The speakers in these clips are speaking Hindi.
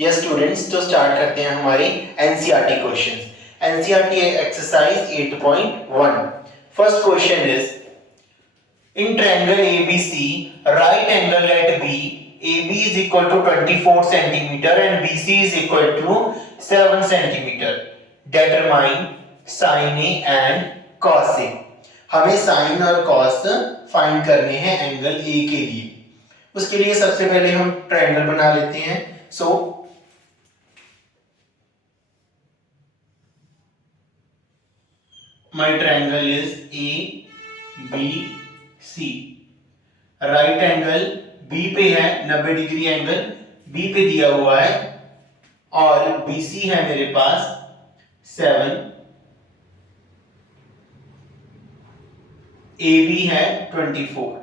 यस स्टूडेंट्स, तो स्टार्ट करते हैं हमारे NCERT questions. NCERT exercise 8.1। First question is in triangle ABC right angle at B, AB is equal to 24 centimeter and BC is equal to 7 centimeter. Determine sin A and cos A. हमें sin और cos फाइंड करने हैं एंगल A के लिए। उसके लिए सबसे पहले हम ट्रायंगल बना लेते हैं। सो my triangle is ABC। Right angle B पे है, 90 डिग्री एंगल B पे दिया हुआ है और BC है मेरे पास 7, AB है 24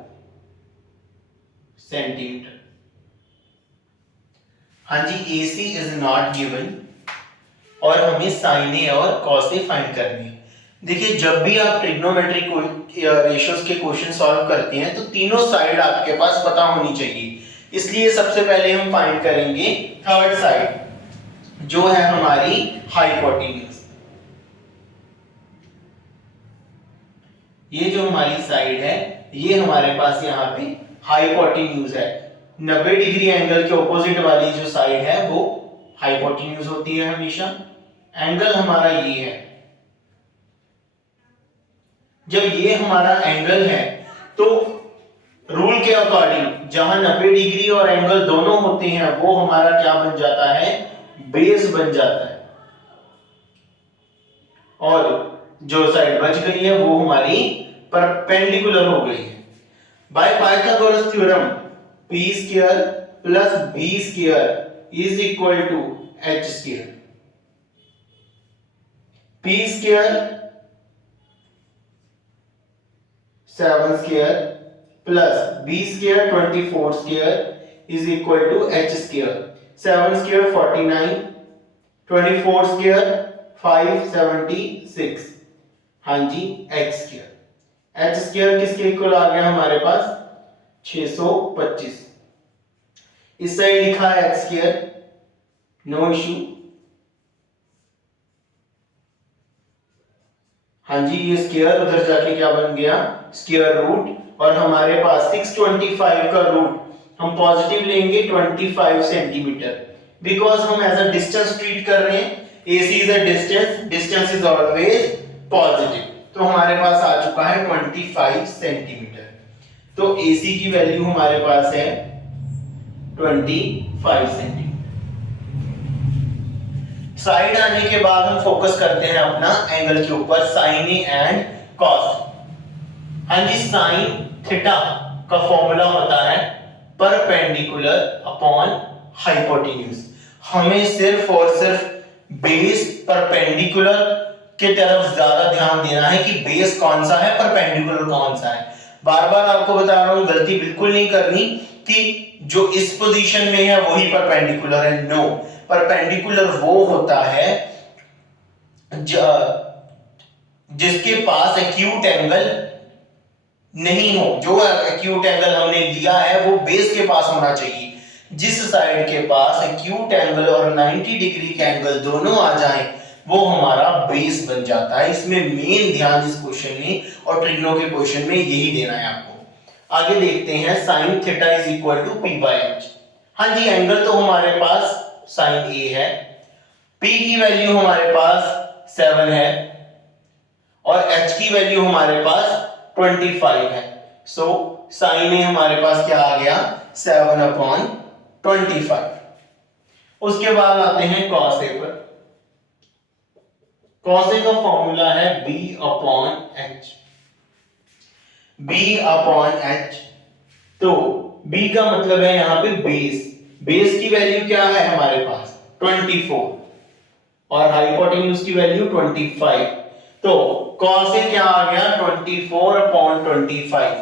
सेंटीमीटर। हाँ जी, AC इज नॉट गिवन और हमें साइन ए और कॉस ए फाइंड करनी है। देखिए, जब भी आप ट्रिग्नोमेट्री रेशियोज के क्वेश्चन सॉल्व करते हैं तो तीनों साइड आपके पास पता होनी चाहिए। इसलिए सबसे पहले हम फाइंड करेंगे थर्ड साइड, जो है हमारी हाइपोटेन्यूज। ये जो हमारी साइड है, ये हमारे पास यहाँ पे हाइपोटेन्यूज है। 90 डिग्री एंगल के ऑपोजिट वाली जो साइड है वो हाइपोटेन्यूज होती है हमेशा। एंगल हमारा ये है। जब ये हमारा एंगल है तो रूल के अकॉर्डिंग जहां 90 डिग्री और एंगल दोनों होते हैं वो हमारा क्या बन जाता है, बेस बन जाता है। और जो साइड बच गई है वो हमारी परपेंडिकुलर हो गई है। By Pythagoras theorem p square plus b square is equal to h square. p square 7 square plus b square 24 square is equal to h square. 7 square 49, 24 square 576। हाँ जी, h स्क्वायर। h स्क्वायर किसके इक्वल आ गया हमारे पास, 625। इस साइड लिखा है x स्क्वायर, नो इशू। हाँ जी, ये स्क्वायर उधर जाके क्या बन गया, स्क्वायर रूट। और हमारे पास 625 का रूट हम पॉजिटिव लेंगे 25 सेंटीमीटर, बिकॉज हम एज अ डिस्टेंस ट्रीट कर रहे हैं। AC is a distance, distance is always positive. तो हमारे पास आ चुका है 25 सेंटीमीटर। तो AC की वैल्यू हमारे पास है 25 सेंटीमीटर। साइड आने के बाद हम फोकस करते हैं अपना एंगल के ऊपर, साइन ए एंड कॉस। हाँ जी, साइन थीटा का फॉर्मूला होता है परपेंडिकुलर अपॉन हाइपोटेन्यूज। हमें सिर्फ और सिर्फ बेस परपेंडिकुलर के तरफ ज्यादा ध्यान देना है कि बेस कौन सा है, परपेंडिकुलर कौन सा है। बार बार आपको बता रहा हूं, गलती बिल्कुल नहीं करनी कि जो इस पोजीशन में है वही परपेंडिकुलर है। नो, परपेंडिकुलर वो होता है जिसके पास एक्यूट एंगल नहीं हो। जो एक्यूट एंगल हमने लिया है वो बेस के पास होना चाहिए। जिस साइड के पास एक्यूट एंगल और 90 डिग्री के एंगल दोनों आ जाएं वो हमारा बेस बन जाता है। इसमें मेन ध्यान इस क्वेश्चन में और ट्रिग्नो के क्वेश्चन में यही देना है आपको। आगे देखते हैं, sine theta is equal to p by h। हाँ जी, एंगल तो हमारे पास साइन a है, p की वैल्यू हमारे पास 7 है और h की वैल्यू हमारे पास 25 है। सो साइन a हमारे पास क्या आ गया, 7/25। उसके बाद आते हैं cos a पर। cos a का फॉर्मूला है b/h। b/h, तो b का मतलब है यहां पे बेस। बेस की वैल्यू क्या है हमारे पास, 24 और हाइपोटेन्यूज की वैल्यू 25। तो cos a क्या आ गया, 24/25।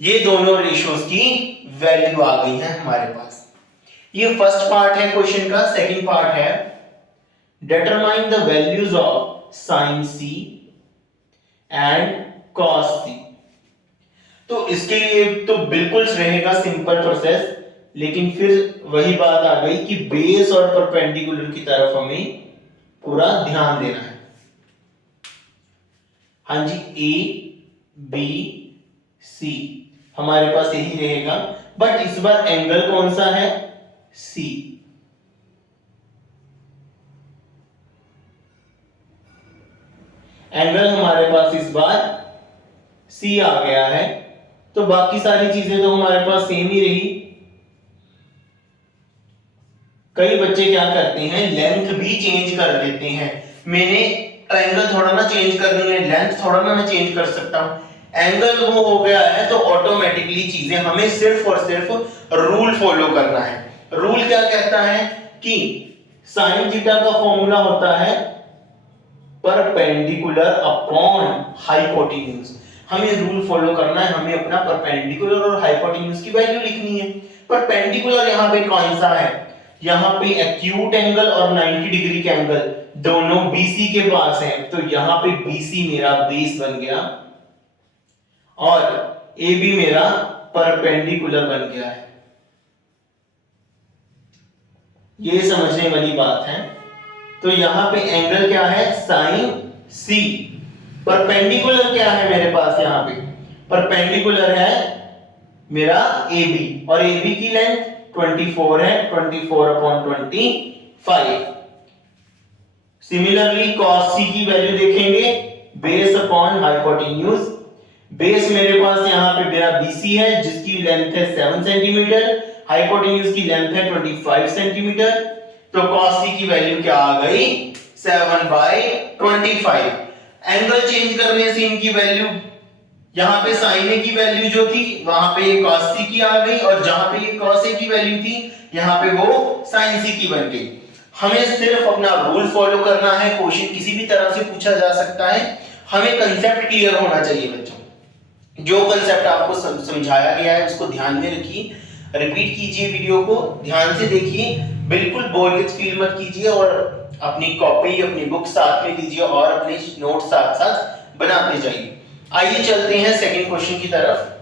ये दोनों रेशियोज की वैल्यू आ गई है हमारे पास। ये फर्स्ट पार्ट है क्वेश्चन का। सेकंड पार्ट है determine the values of sin c and cos c। तो इसके लिए तो बिल्कुल रहेगा सिंपल प्रोसेस। लेकिन फिर वही बात आ गई कि बेस और परपेंडिकुलर की तरफ हमें पूरा ध्यान देना है। हाँ जी, ए बी सी हमारे पास यही रहेगा, बट इस बार एंगल कौन सा है? सी। एंगल हमारे पास इस बार सी आ गया है, तो बाकी सारी चीजें तो हमारे पास सेम ही रही। कई बच्चे क्या करते हैं, लेंथ भी चेंज कर देते हैं। मैंने ट्रायंगल थोड़ा ना चेंज करनी है, लेंथ थोड़ा ना मैं चेंज कर सकता हूं। एंगल वो हो गया है तो ऑटोमेटिकली चीजें हमें सिर्फ और सिर्फ रूल फॉलो करना है। रूल क्या कहता है कि साइन थीटा का फॉर्मूला होता है परपेंडिकुलर अपॉन हाइपोटेन्यूज। हमें रूल फॉलो करना है, हमें अपना परपेंडिकुलर और हाइपोटेन्यूज की वैल्यू लिखनी है। परपेंडिकुलर यहां पे कौन सा है? यहां पे एक्यूट एंगल और 90 डिग्री के एंगल दोनों BC के पास हैं, तो यहां पे BC मेरा बेस बन गया और AB मेरा परपेंडिकुलर बन गया है। ये समझने वाली बात है। तो यहां पे एंगल क्या है? Sign C। परपेंडिकुलर क्या है मेरे पास? यहां पे परपेंडिकुलर है मेरा AB और AB की लेंथ 24 है, 24/25। सिमिलरली cos C की वैल्यू देखेंगे, बेस अपॉन हाइपोटेन्यूज। बेस मेरे पास यहां पे मेरा BC है जिसकी लेंथ है 7 सेंटीमीटर, हाइपोटेन्यूज की लेंथ है 25 सेंटीमीटर। तो cos C की वैल्यू क्या आ गई? 7/25। एंगल चेंज करने से इनकी वैल्यू, यहां पे sin A की वैल्यू जो थी वहां पे cos C की आ गई, और जहां पे ये cos A की वैल्यू थी यहां पे वो sin C की बन गई। हमें सिर्फ अपना रूल फॉलो करना है। क्वेश्चन किसी भी तरह से पूछा जा सकता है, हमें कंसेप्ट क्लियर होना चाहिए बच्चों। जो कंसेप्ट आपको समझाया गया है उसको ध्यान में रखिए, रिपीट कीजिए, वीडियो को ध्यान से देखिए, बिल्कुल बोरियत फील मत कीजिए, और अपनी कॉपी अपनी बुक साथ में लीजिए और अपने नोट साथ साथ बनाते जाइए। आइए चलते हैं सेकंड क्वेश्चन की तरफ।